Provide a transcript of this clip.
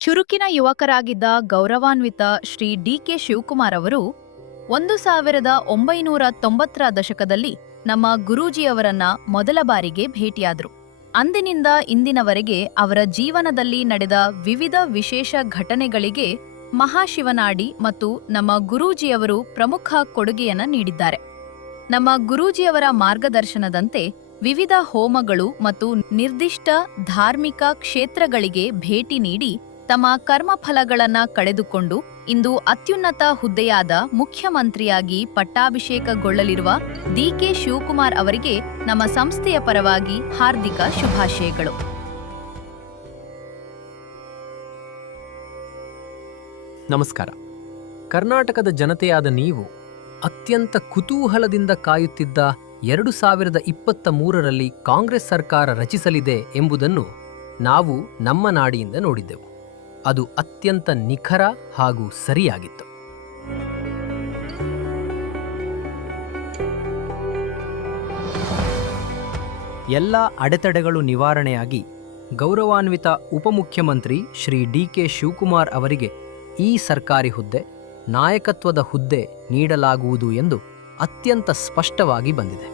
ಚುರುಕಿನ ಯುವಕರಾಗಿದ್ದ ಗೌರವಾನ್ವಿತ ಶ್ರೀ ಡಿ.ಕೆ. ಶಿವಕುಮಾರ್ ಅವರು 1990ರ ದಶಕದಲ್ಲಿ ನಮ್ಮ ಗುರೂಜಿಯವರನ್ನ ಮೊದಲ ಬಾರಿಗೆ ಭೇಟಿಯಾದರು. ಅಂದಿನಿಂದ ಇಂದಿನವರೆಗೆ ಅವರ ಜೀವನದಲ್ಲಿ ನಡೆದ ವಿವಿಧ ವಿಶೇಷ ಘಟನೆಗಳಿಗೆ ಮಹಾಶಿವನಾಡಿ ಮತ್ತು ನಮ್ಮ ಗುರೂಜಿಯವರು ಪ್ರಮುಖ ಕೊಡುಗೆಯನ್ನು ನೀಡಿದ್ದಾರೆ. ನಮ್ಮ ಗುರೂಜಿಯವರ ಮಾರ್ಗದರ್ಶನದಂತೆ ವಿವಿಧ ಹೋಮಗಳು ಮತ್ತು ನಿರ್ದಿಷ್ಟ ಧಾರ್ಮಿಕ ಕ್ಷೇತ್ರಗಳಿಗೆ ಭೇಟಿ ನೀಡಿ ತಮ್ಮ ಕರ್ಮಫಲಗಳನ್ನು ಕಳೆದುಕೊಂಡು ಇಂದು ಅತ್ಯುನ್ನತ ಹುದ್ದೆಯಾದ ಮುಖ್ಯಮಂತ್ರಿಯಾಗಿ ಪಟ್ಟಾಭಿಷೇಕಗೊಳ್ಳಲಿರುವ ಡಿ.ಕೆ. ಶಿವಕುಮಾರ್ ಅವರಿಗೆ ನಮ್ಮ ಸಂಸ್ಥೆಯ ಪರವಾಗಿ ಹಾರ್ದಿಕ ಶುಭಾಶಯಗಳು. ನಮಸ್ಕಾರ. ಕರ್ನಾಟಕದ ಜನತೆಯಾದ ನೀವು ಅತ್ಯಂತ ಕುತೂಹಲದಿಂದ ಕಾಯುತ್ತಿದ್ದ 2023ರಲ್ಲಿ ಕಾಂಗ್ರೆಸ್ ಸರ್ಕಾರ ರಚಿಸಲಿದೆ ಎಂಬುದನ್ನು ನಾವು ನಮ್ಮ ನಾಡಿಯಿಂದ ನೋಡಿದ್ದೆವು. ಅದು ಅತ್ಯಂತ ನಿಖರ ಹಾಗೂ ಸರಿಯಾಗಿತ್ತು. ಎಲ್ಲ ಅಡೆತಡೆಗಳು ನಿವಾರಣೆಯಾಗಿ ಗೌರವಾನ್ವಿತ ಉಪಮುಖ್ಯಮಂತ್ರಿ ಶ್ರೀ ಡಿ.ಕೆ. ಶಿವಕುಮಾರ್ ಅವರಿಗೆ ಈ ಸರ್ಕಾರಿ ಹುದ್ದೆ, ನಾಯಕತ್ವದ ಹುದ್ದೆ ನೀಡಲಾಗುವುದು ಎಂದು ಅತ್ಯಂತ ಸ್ಪಷ್ಟವಾಗಿ ಬಂದಿದೆ.